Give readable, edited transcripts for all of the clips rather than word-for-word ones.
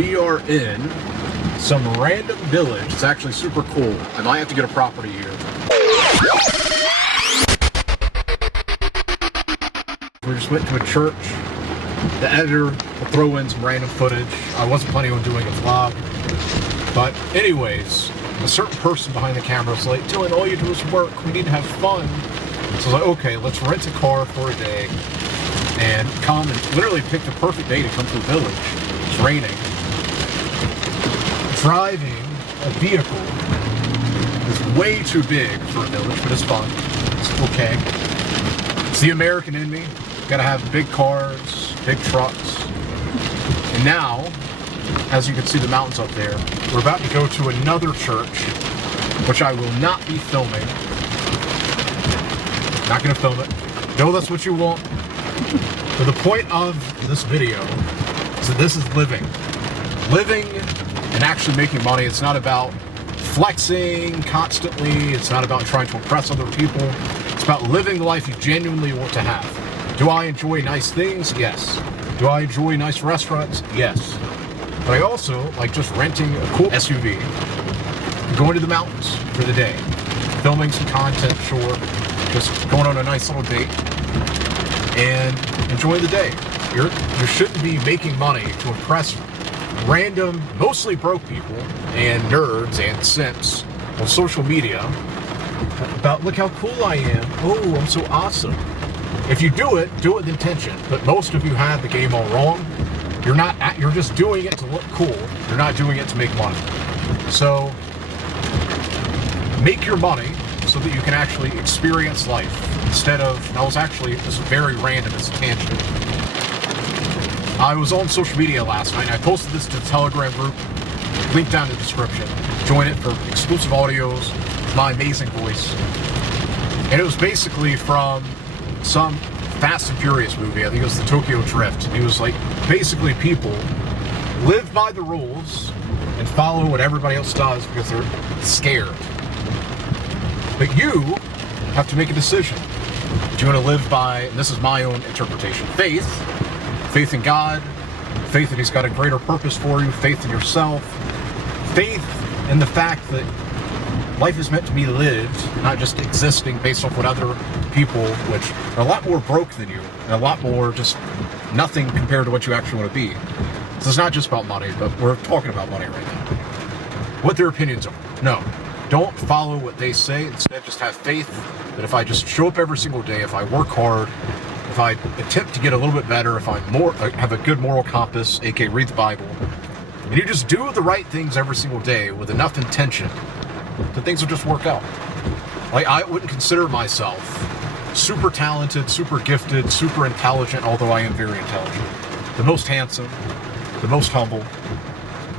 We are in some random village. It's actually super cool. I might have to get a property here. We just went to a church. The editor will throw in some random footage. I wasn't planning on doing a vlog. But anyways, a certain person behind the camera was like, Dylan, all you do is work. We need to have fun. So I was like, okay, let's rent a car for a day and come and literally pick the perfect day to come to the village. It's raining. Driving a vehicle is way too big for a village, but it's fun. It's okay. It's the American in me. Gotta have big cars, big trucks. And now, as you can see the mountains up there, we're about to go to another church, which I will not be filming. Not gonna film it. No, that's what you want. But the point of this video is that this is living. Living and actually making money. It's not about flexing constantly. It's not about trying to impress other people. It's about living the life you genuinely want to have. Do I enjoy nice things? Yes. Do I enjoy nice restaurants? Yes. But I also like just renting a cool SUV, going to the mountains for the day, filming some content, sure, just going on a nice little date, and enjoying the day. You shouldn't be making money to impress random, mostly broke people and nerds and simps on social media about, look how cool I am. Oh, I'm so awesome. If you do it with intention. But most of you have the game all wrong. You're just doing it to look cool. You're not doing it to make money. So make your money so that you can actually experience life instead of, this is very random, it's a tangent. I was on social media last night and I posted this to the Telegram group, link down in the description. Join it for exclusive audios, my amazing voice. And it was basically from some Fast and Furious movie. I think it was the Tokyo Drift. And he was like, basically people live by the rules and follow what everybody else does because they're scared. But you have to make a decision. Do you want to live by, and this is my own interpretation, faith in God, faith that He's got a greater purpose for you, faith in yourself, faith in the fact that life is meant to be lived, not just existing based off what other people, which are a lot more broke than you, and a lot more just nothing compared to what you actually want to be. So it's not just about money, but we're talking about money right now. What their opinions are. No. Don't follow what they say. Instead, just have faith that if I just show up every single day, if I work hard, if I attempt to get a little bit better, if I have a good moral compass, aka read the Bible, and you just do the right things every single day with enough intention, that things will just work out. Like, I wouldn't consider myself super talented, super gifted, super intelligent, although I am very intelligent. The most handsome, the most humble.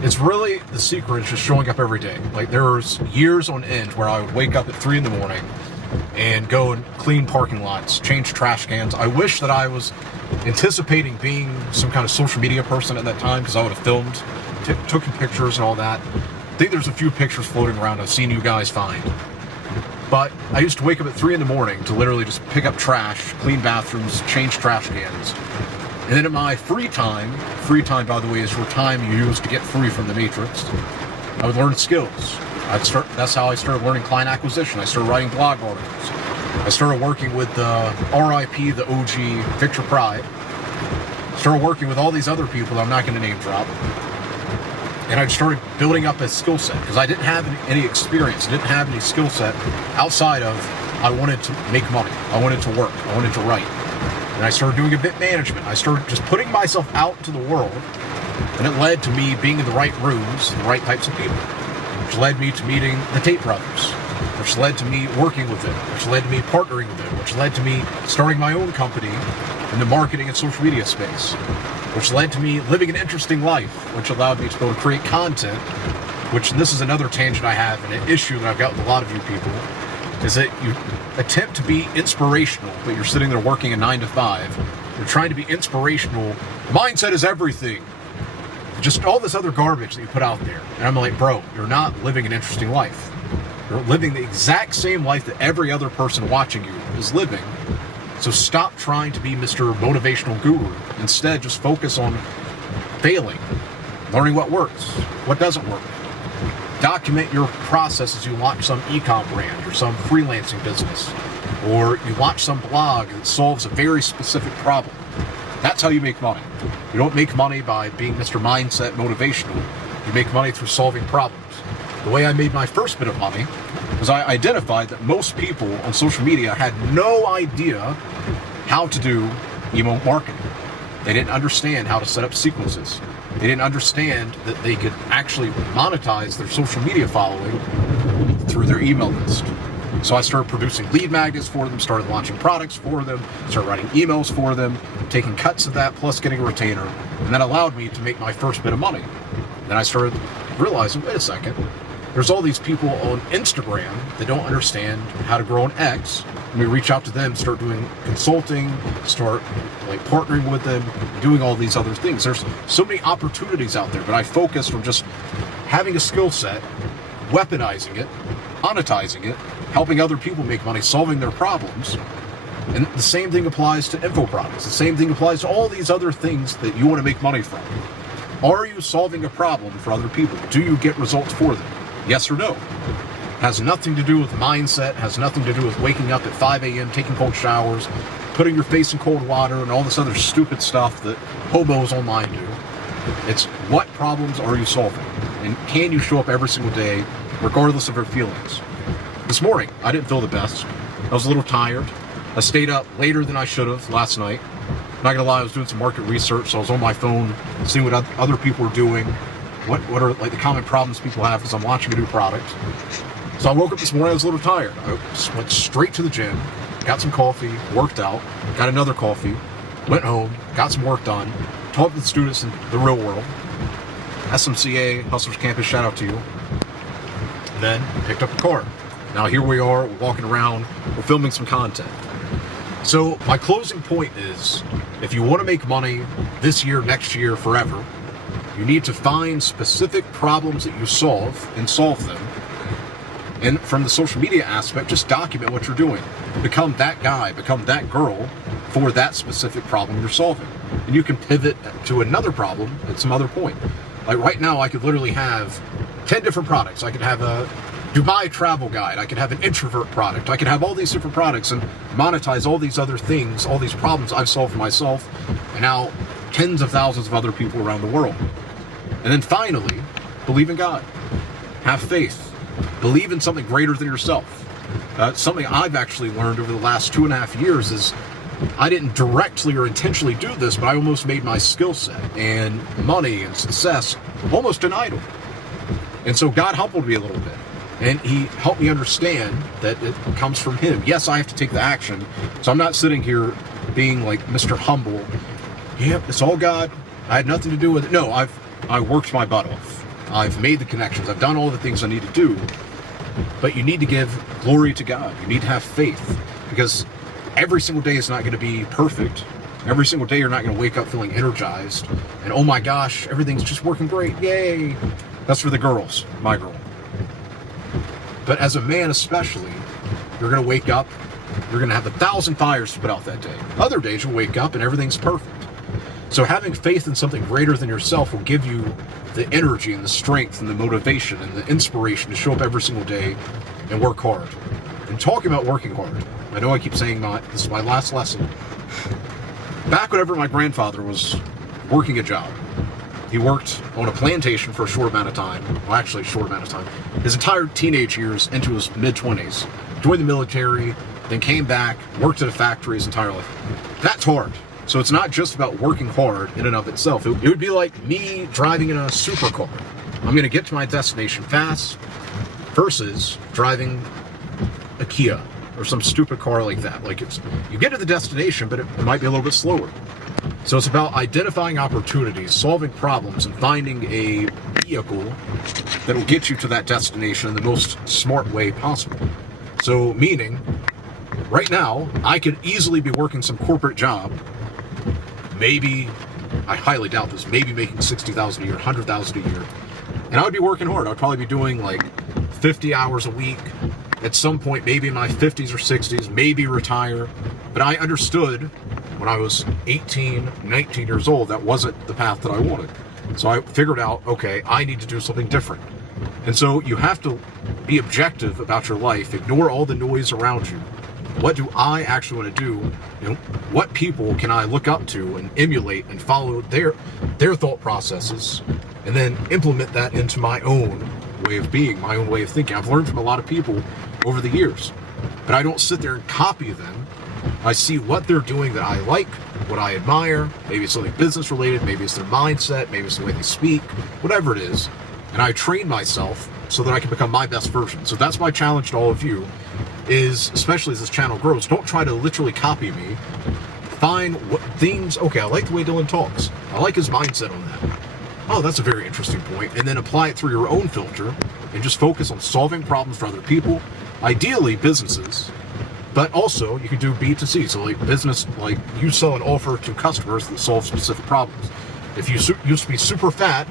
It's really, the secret is just showing up every day. Like, there was years on end where I would wake up at 3 in the morning and go and clean parking lots, change trash cans. I wish that I was anticipating being some kind of social media person at that time, because I would have filmed, took pictures and all that. I think there's a few pictures floating around I've seen you guys find. But I used to wake up at 3 in the morning to literally just pick up trash, clean bathrooms, change trash cans. And then in my free time, by the way, is your time you use to get free from the Matrix, I would learn skills. That's how I started learning client acquisition. I started writing blog articles. I started working with the RIP, the OG, Victor Pride. Started working with all these other people that I'm not going to name drop. And I started building up a skill set because I didn't have any experience. I didn't have any skill set outside of I wanted to make money. I wanted to work. I wanted to write. And I started doing event management. I started just putting myself out to the world. And it led to me being in the right rooms, the right types of people. Which led me to meeting the Tate brothers. Which led to me working with them. Which led to me partnering with them. Which led to me starting my own company in the marketing and social media space. Which led to me living an interesting life, which allowed me to be able to create content, which, and this is another tangent I have, and an issue that I've got with a lot of you people, is that you attempt to be inspirational, but you're sitting there working a 9 to 5. You're trying to be inspirational. Mindset is everything. Just all this other garbage that you put out there. And I'm like, bro, you're not living an interesting life. You're living the exact same life that every other person watching you is living. So stop trying to be Mr. Motivational Guru. Instead, just focus on failing. learning what works, what doesn't work. Document your process as you launch some e-com brand or some freelancing business, or you launch some blog that solves a very specific problem. That's how you make money. You don't make money by being Mr. Mindset motivational. You make money through solving problems. The way I made my first bit of money was I identified that most people on social media had no idea how to do email marketing. They didn't understand how to set up sequences. They didn't understand that they could actually monetize their social media following through their email list. So I started producing lead magnets for them, started launching products for them, started writing emails for them, taking cuts of that, plus getting a retainer. And that allowed me to make my first bit of money. Then I started realizing, wait a second, there's all these people on Instagram that don't understand how to grow an X. And we reach out to them, start doing consulting, start partnering with them, doing all these other things. There's so many opportunities out there, but I focused on just having a skill set, weaponizing it, monetizing it, helping other people make money, solving their problems. And the same thing applies to info products. The same thing applies to all these other things that you want to make money from. Are you solving a problem for other people? Do you get results for them? Yes or no? Has nothing to do with mindset, has nothing to do with waking up at 5 a.m., taking cold showers, putting your face in cold water, and all this other stupid stuff that hobos online do. It's what problems are you solving? And can you show up every single day, regardless of your feelings? This morning, I didn't feel the best. I was a little tired. I stayed up later than I should have last night. Not gonna lie, I was doing some market research, so I was on my phone, seeing what other people were doing, what are the common problems people have as I'm launching a new product. So I woke up this morning, I was a little tired. I just went straight to the gym, got some coffee, worked out, got another coffee, went home, got some work done, talked with students in the real world, SMCA, Hustlers Campus, shout out to you, and then picked up the car. Now here we are, we're walking around, we're filming some content. So my closing point is, if you want to make money this year, next year, forever, you need to find specific problems that you solve and solve them. And from the social media aspect, just document what you're doing. Become that guy, become that girl for that specific problem you're solving. And you can pivot to another problem at some other point. Like right now, I could literally have 10 different products. I could have a Dubai travel guide. I could have an introvert product. I could have all these different products and monetize all these other things, all these problems I've solved for myself, and now tens of thousands of other people around the world. And then finally, believe in God. Have faith. Believe in something greater than yourself. Something I've actually learned over the last 2.5 years is I didn't directly or intentionally do this, but I almost made my skill set and money and success almost an idol. And so God humbled me a little bit. And he helped me understand that it comes from him. Yes, I have to take the action. So I'm not sitting here being like Mr. Humble. Yep, it's all God. I had nothing to do with it. No, I worked my butt off. I've made the connections. I've done all the things I need to do. But you need to give glory to God. You need to have faith. Because every single day is not going to be perfect. Every single day you're not going to wake up feeling energized. And oh my gosh, everything's just working great. Yay. That's for the girls, my girl. But as a man especially, you're going to wake up, you're going to have 1,000 fires to put out that day. Other days you'll wake up and everything's perfect. So having faith in something greater than yourself will give you the energy and the strength and the motivation and the inspiration to show up every single day and work hard. And talking about working hard, I know I keep saying this is my last lesson. Back whenever my grandfather was working a job, he worked on a plantation for a short amount of time. Well, actually a short amount of time. His entire teenage years into his mid-20s. Joined the military, then came back, worked at a factory his entire life. That's hard. So it's not just about working hard in and of itself. It would be like me driving in a supercar. I'm going to get to my destination fast versus driving a Kia or some stupid car like that. You get to the destination, but it might be a little bit slower. So it's about identifying opportunities, solving problems, and finding a vehicle that will get you to that destination in the most smart way possible. So meaning, right now, I could easily be working some corporate job, maybe, I highly doubt this, maybe making $60,000 a year, $100,000 a year. And I would be working hard. I would probably be doing 50 hours a week. At some point, maybe in my 50s or 60s, maybe retire. But I understood when I was 18, 19 years old, that wasn't the path that I wanted. So I figured out, okay, I need to do something different. And so you have to be objective about your life, ignore all the noise around you. What do I actually want to do? You know, what people can I look up to and emulate and follow their thought processes, and then implement that into my own way of being, my own way of thinking. I've learned from a lot of people over the years, but I don't sit there and copy them. I see what they're doing that I like, what I admire. Maybe it's something business related, maybe it's their mindset, maybe it's the way they speak, whatever it is. And I train myself so that I can become my best version. So that's my challenge to all of you, is, especially as this channel grows, don't try to literally copy me. Find what things, okay, I like the way Dylan talks. I like his mindset on that. Oh, that's a very interesting point. And then apply it through your own filter and just focus on solving problems for other people, ideally businesses. But also, you can do B2C, so like business, like you sell an offer to customers that solve specific problems. If you used to be super fat,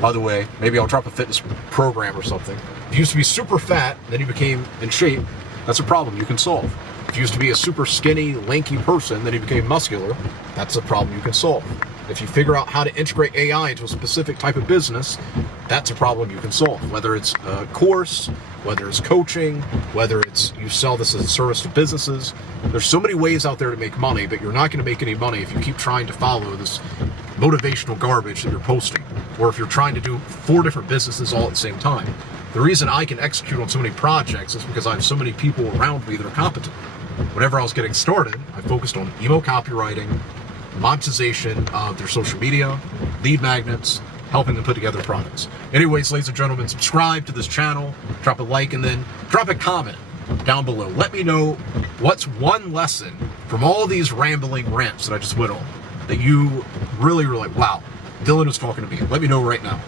by the way, maybe I'll drop a fitness program or something. If you used to be super fat, then you became in shape, that's a problem you can solve. If you used to be a super skinny, lanky person, then you became muscular, that's a problem you can solve. If you figure out how to integrate AI into a specific type of business, that's a problem you can solve. Whether it's a course, whether it's coaching, whether it's you sell this as a service to businesses. There's so many ways out there to make money, but you're not going to make any money if you keep trying to follow this motivational garbage that you're posting, or if you're trying to do 4 different businesses all at the same time. The reason I can execute on so many projects is because I have so many people around me that are competent. Whenever I was getting started, I focused on email copywriting, monetization of their social media, lead magnets, helping them put together products. Anyways, ladies and gentlemen, subscribe to this channel, drop a like, and then drop a comment down below. Let me know what's one lesson from all these rambling rants that I just went on that you really were like, wow, Dylan was talking to me. Let me know right now.